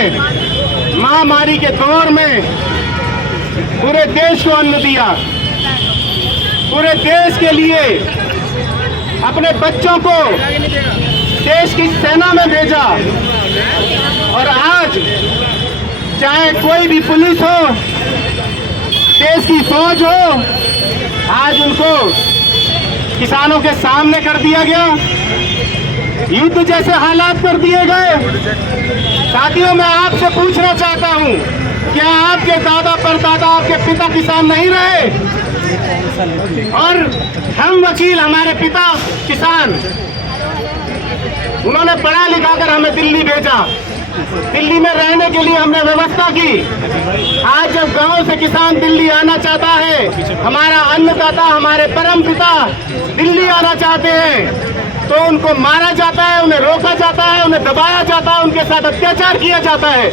ने महामारी के दौर में पूरे देश को अन्न दिया, पूरे देश के लिए अपने बच्चों को देश की सेना में भेजा। और आज चाहे कोई भी पुलिस हो, देश की फौज हो, आज उनको किसानों के सामने कर दिया गया, युद्ध जैसे हालात कर दिए गए। साथियों, मैं आपसे पूछना चाहता हूं, क्या आपके दादा परदादा, आपके पिता किसान नहीं रहे? और हम वकील, हमारे पिता किसान, उन्होंने पढ़ा लिखा कर हमें दिल्ली भेजा, दिल्ली में रहने के लिए हमने व्यवस्था की। आज जब गांव से किसान दिल्ली आना चाहता है, हमारा अन्नदाता, हमारे परम पिता दिल्ली आना चाहते हैं, तो उनको मारा जाता है, उन्हें रोका जाता है, उन्हें दबाया जाता है, उनके साथ अत्याचार किया जाता है।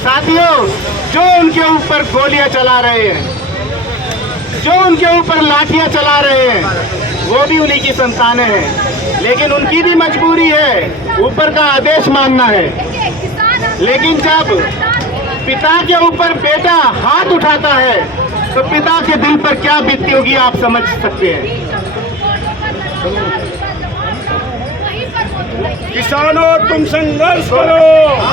साथियों, जो उनके ऊपर गोलियां चला रहे हैं, जो उनके ऊपर लाठियां चला रहे हैं, वो भी उन्हीं की संतानें हैं। लेकिन उनकी भी मजबूरी है, ऊपर का आदेश मानना है। लेकिन जब पिता के ऊपर बेटा हाथ उठाता है, तो पिता के दिल पर क्या बीतती होगी आप समझ सकते हैं। किसानों, तुम संघर्ष करो,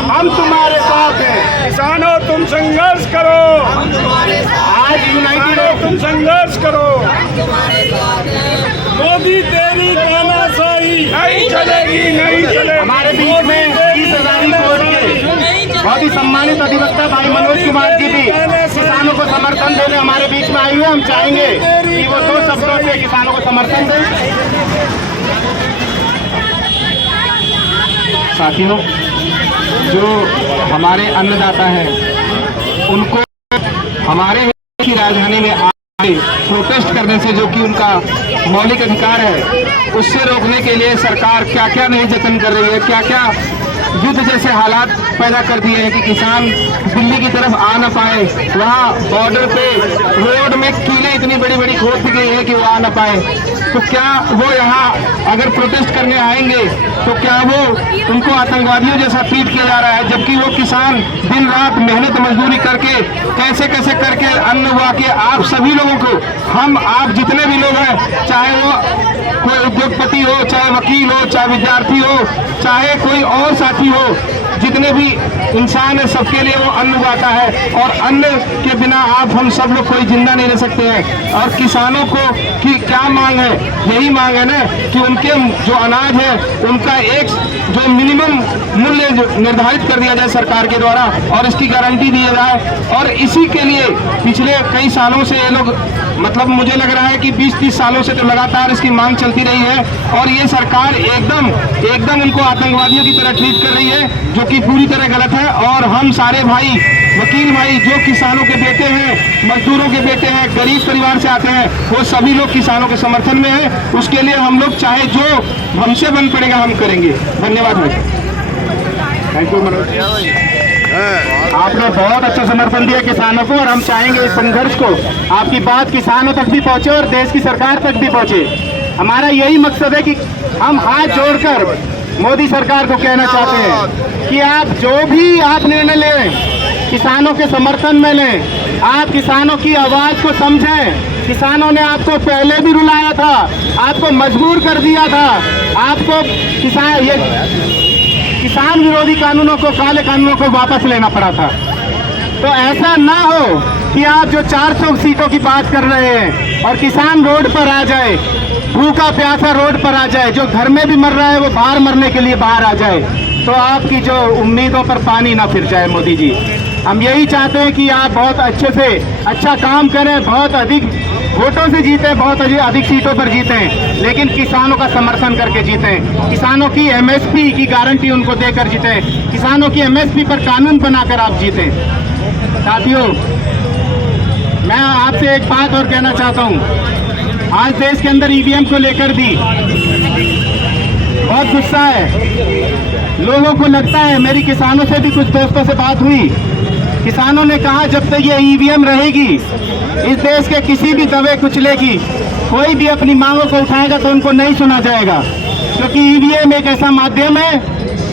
हम तुम्हारे साथ हैं। किसानों, तुम संघर्ष करो, आज यूनाइटेड तुम संघर्ष करो। मोदी तेरी तानाशाही नहीं चलेगी, नहीं चलेगी। हमारे बीच में 30,000 कोर्ट के बहुत ही सम्मानित अधिवक्ता भाई मनोज कुमार जी भी किसानों को समर्थन देने हमारे बीच में आए हुए। हम चाहेंगे कि वो 2 शब्दों से किसानों को समर्थन दें। साथियों, जो हमारे अन्नदाता हैं, उनको हमारे की राजधानी में आके प्रोटेस्ट करने से, जो कि उनका मौलिक अधिकार है, उससे रोकने के लिए सरकार क्या क्या नहीं जतन कर रही है, क्या क्या युद्ध जैसे हालात पैदा कर दिए हैं कि किसान दिल्ली की तरफ आ ना पाए। वहाँ बॉर्डर पे रोड में कीलें इतनी बड़ी बड़ी खोद दी गई है कि वो आ ना पाए। तो क्या वो यहाँ अगर प्रोटेस्ट करने आएंगे तो क्या वो उनको आतंकवादियों जैसा ट्रीट किया जा रहा है, जबकि वो किसान दिन रात मेहनत मजदूरी करके कैसे कैसे करके अन्न उगा के आप सभी लोगों को, हम आप जितने भी लोग हैं, चाहे वो कोई उद्योगपति हो, चाहे वकील हो, चाहे विद्यार्थी हो, चाहे कोई और साथी हो, जितने भी इंसान है, सबके लिए वो अन्न उगाता है। और अन्न के बिना आप हम सब लोग कोई जिंदा नहीं रह सकते हैं। और किसानों को की क्या मांग है? यही मांग है ना कि उनके जो अनाज है उनका एक जो मिनिमम मूल्य निर्धारित कर दिया जाए सरकार के द्वारा, और इसकी गारंटी दी जाए। और इसी के लिए पिछले कई सालों से ये लोग, मतलब मुझे लग रहा है कि 20-30 सालों से तो लगातार इसकी मांग चलती रही है। और ये सरकार एकदम उनको आतंकवादियों की तरह ट्रीट कर रही है, जो कि पूरी तरह गलत है। और हम सारे भाई, वकील भाई, जो किसानों के बेटे हैं, मजदूरों के बेटे हैं, गरीब परिवार से आते हैं, वो सभी लोग किसानों के समर्थन में हैं। उसके लिए हम लोग चाहे जो हमसे बन पड़ेगा हम करेंगे। धन्यवाद भाई। थैंक यू मनोज, आपने बहुत अच्छा समर्थन दिया किसानों को, और हम चाहेंगे इस संघर्ष को, आपकी बात किसानों तक भी पहुंचे और देश की सरकार तक भी पहुंचे। हमारा यही मकसद है कि हम हाथ जोड़कर मोदी सरकार को कहना चाहते हैं कि आप जो भी आप निर्णय लें, किसानों के समर्थन में लें। आप किसानों की आवाज को समझें। किसानों ने आपको पहले भी रुलाया था, आपको मजबूर कर दिया था, आपको किसान विरोधी कानूनों को, काले कानूनों को वापस लेना पड़ा था। तो ऐसा ना हो कि आप जो 400 सीटों की बात कर रहे हैं और किसान रोड पर आ जाए, भूखा प्यासा रोड पर आ जाए, जो घर में भी मर रहा है वो बाहर मरने के लिए बाहर आ जाए, तो आपकी जो उम्मीदों पर पानी ना फिर जाए। मोदी जी, हम यही चाहते हैं कि आप बहुत अच्छे से अच्छा काम करें, बहुत अधिक वोटों से जीतें, बहुत अधिक सीटों पर जीतें, लेकिन किसानों का समर्थन करके जीतें। किसानों की एमएसपी की गारंटी उनको देकर जीतें। किसानों की एमएसपी पर कानून बनाकर आप जीतें। साथियों, मैं आपसे एक बात और कहना चाहता हूं। आज देश के अंदर ईवीएम को लेकर भी बहुत गुस्सा है। लोगों को लगता है, मेरी किसानों से भी कुछ दोस्तों से बात हुई, किसानों ने कहा जब तक ये ईवीएम रहेगी इस देश के किसी भी दबे कुचले की कोई भी अपनी मांगों को उठाएगा तो उनको नहीं सुना जाएगा, क्योंकि ईवीएम एक ऐसा माध्यम है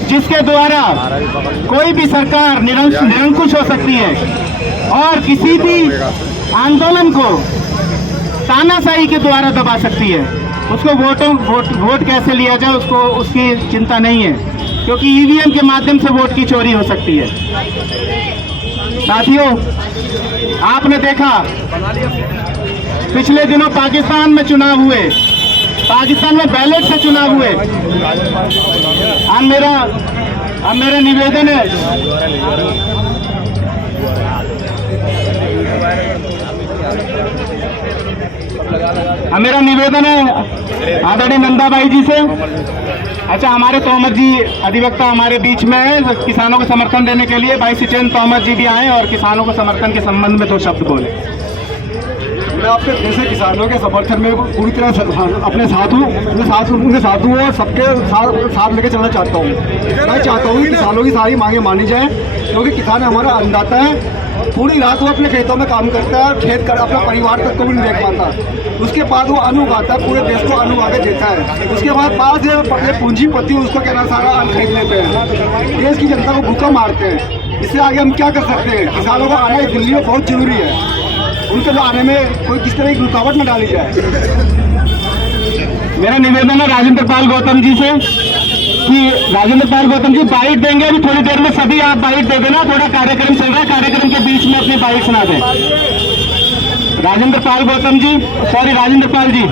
जिसके द्वारा कोई भी सरकार निरंकुश हो सकती है और किसी भी आंदोलन को तानाशाही के द्वारा दबा सकती है। उसको वोट कैसे लिया जाए उसको उसकी चिंता नहीं है, क्योंकि ईवीएम के माध्यम से वोट की चोरी हो सकती है। साथियों, आपने देखा पिछले दिनों पाकिस्तान में चुनाव हुए, पाकिस्तान में बैलेट से चुनाव हुए। अब मेरा निवेदन है, आदरणीय नंदा भाई जी से। अच्छा, हमारे तोमर जी अधिवक्ता हमारे बीच में है, तो किसानों को समर्थन देने के लिए भाई सिचेंद्र तोमर जी भी आए और किसानों को समर्थन के संबंध में 2 शब्द बोले। मैं आपके जैसे किसानों के समर्थन में पूरी तरह अपने साथ हूँ, उनके साथ हूँ और सबके साथ लेके चलना चाहता हूँ। मैं चाहता हूँ कि किसानों की सारी मांगें मानी जाए, क्योंकि किसान हमारा अन्नदाता है। पूरी रात वो अपने खेतों में काम करता है और खेत कर अपना परिवार तक को भी नहीं देख पाता। उसके बाद वो अन्न उगाता है, पूरे देश को अन्न उगा के देता है। उसके बाद पास ये पूंजीपति उसको कहना सारा अन्न खरीद लेते हैं, देश की जनता को भूखा मारते हैं। इससे आगे हम क्या कर सकते हैं? किसानों को आने दिल्ली में बहुत जरूरी है, उनके जो आने में कोई किस तरह की रुकावट न डाली जाए। मेरा निवेदन है राजेंद्र पाल गौतम जी से कि राजेंद्र पाल गौतम जी बाइट देंगे, अभी थोड़ी देर में सभी आप बाइट दे देना। थोड़ा कार्यक्रम चल रहा है, कार्यक्रम के बीच में अपनी बाइट सुना दें। राजेंद्र पाल गौतम जी, सॉरी राजेंद्र पाल जी।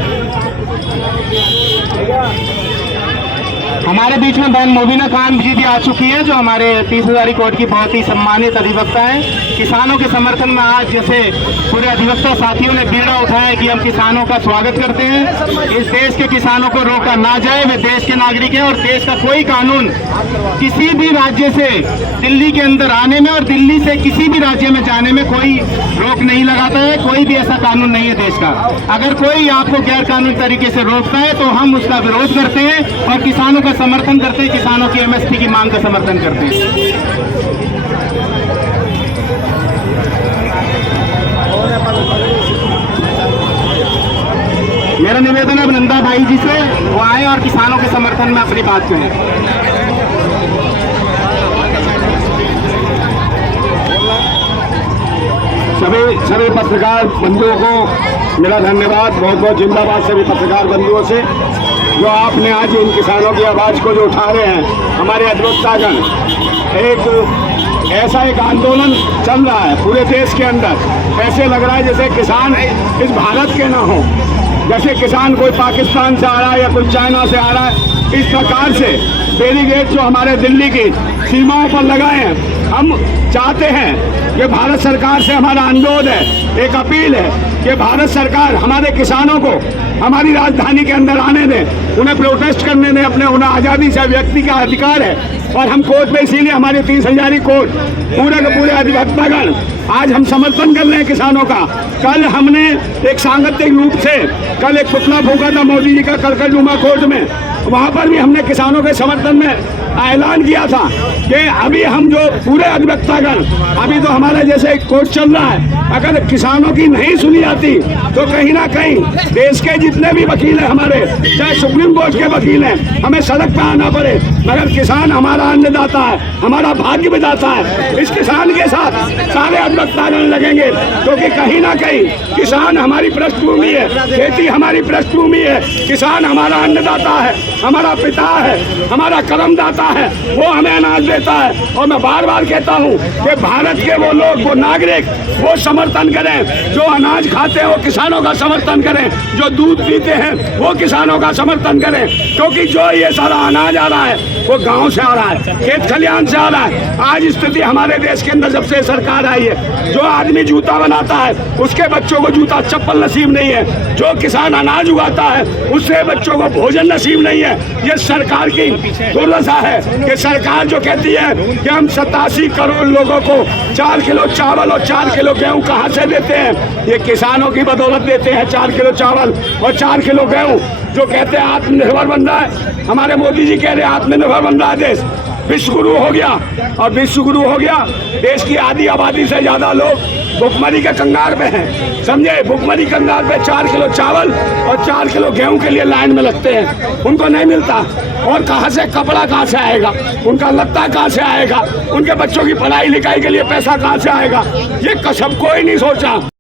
हमारे बीच में बहन मोबिना खान जी भी आ चुकी है, जो हमारे 30,000 कोर्ट की बहुत ही सम्मानित अधिवक्ता हैं। किसानों के समर्थन में आज जैसे पूरे अधिवक्ता साथियों ने बीड़ा उठाया कि हम किसानों का स्वागत करते हैं। इस देश के किसानों को रोका ना जाए, वे देश के नागरिक हैं और देश का कोई कानून किसी भी राज्य से दिल्ली के अंदर आने में और दिल्ली से किसी भी राज्य में जाने में कोई रोक नहीं लगाता है। कोई भी ऐसा कानून नहीं है देश का। अगर कोई आपको गैर कानूनी तरीके से रोकता है तो हम उसका विरोध करते हैं और किसानों का समर्थन करते हैं, किसानों की एमएसपी की मांग का समर्थन करते हैं। मेरा निवेदन है नंदा भाई जी से, वो आए और किसानों के समर्थन में अपनी बात कहें। सभी पत्रकार बंधुओं को मेरा धन्यवाद, बहुत बहुत जिंदाबाद सभी पत्रकार बंधुओं से, जो आपने आज इन किसानों की आवाज़ को जो उठा रहे हैं। हमारे अधिवक्तागण एक ऐसा एक आंदोलन चल रहा है पूरे देश के अंदर, ऐसे लग रहा है जैसे किसान इस भारत के ना हो, जैसे किसान कोई पाकिस्तान से आ रहा है या कोई चाइना से आ रहा है। इस प्रकार से बैरिकेड जो हमारे दिल्ली की सीमाओं पर लगाए हैं, हम चाहते हैं कि भारत सरकार से हमारा अनुरोध है, एक अपील है कि भारत सरकार हमारे किसानों को हमारी राजधानी के अंदर आने दें, उन्हें प्रोटेस्ट करने दें, अपने उन्हें आज़ादी से व्यक्ति का अधिकार है। और हम कोर्ट में इसीलिए हमारे 30,000 कोर्ट पूरे के पूरे अधिवक्तागण आज हम समर्थन कर रहे हैं किसानों का। कल हमने एक सांगठनिक रूप से कल एक पुतला फूंका था मोदी जी का कलकत्ता कोर्ट में, वहाँ पर भी हमने किसानों के समर्थन में ऐलान किया था कि अभी हम जो पूरे अधिवक्तागण, अभी तो हमारा जैसे एक कोर्ट चल रहा है, अगर किसानों की नहीं सुनी जाती तो कहीं ना कहीं देश के जितने भी वकील हैं हमारे, चाहे सुप्रीम कोर्ट के वकील हैं, हमें सड़क पर आना पड़े, मगर किसान हमारा अन्नदाता है, हमारा भाग्य विधाता है। इस किसान के साथ सारे अधिवक्तागण लगेंगे, क्योंकि कहीं ना कहीं किसान हमारी पृष्ठभूमि है, खेती हमारी पृष्ठभूमि है, किसान हमारा अन्नदाता है, हमारा पिता है, हमारा कर्मदाता है, वो हमें अनाज देता है। और मैं बार बार कहता हूँ कि भारत के वो लोग, वो नागरिक, वो समर्थन करें, जो अनाज खाते हैं वो किसानों का समर्थन करें, जो दूध पीते हैं वो किसानों का समर्थन करें, क्योंकि जो ये सारा अनाज आ रहा है वो गांव से आ रहा है, खेत खलिहान से आ रहा है। आज स्थिति हमारे देश के अंदर जब से सरकार आई है, जो आदमी जूता बनाता है उसके बच्चों को जूता चप्पल नसीब नहीं है, जो किसान अनाज उगाता है उससे बच्चों को भोजन नसीब नहीं है। ये सरकार की दुर्दशा है कि सरकार जो कहती है कि हम 87 करोड़ लोगों को 4 किलो चावल और 4 किलो गेहूं कहां से देते हैं, ये किसानों की बदौलत देते हैं। 4 किलो चावल और 4 किलो गेहूं, जो कहते हैं आत्मनिर्भर बन रहा है, हमारे मोदी जी कह रहे हैं आत्मनिर्भर बन रहा है देश, विश्व गुरु हो गया। और विश्व गुरु हो गया, देश की आधी आबादी से ज़्यादा लोग भुखमरी के कंगाल पे हैं, समझे। भुखमरी कंगाल पे 4 किलो चावल और 4 किलो गेहूं के लिए लाइन में लगते हैं, उनको नहीं मिलता। और कहाँ से कपड़ा कहाँ से आएगा, उनका लत्ता कहाँ से आएगा, उनके बच्चों की पढ़ाई लिखाई के लिए पैसा कहाँ से आएगा, ये कसम कोई नहीं सोचा।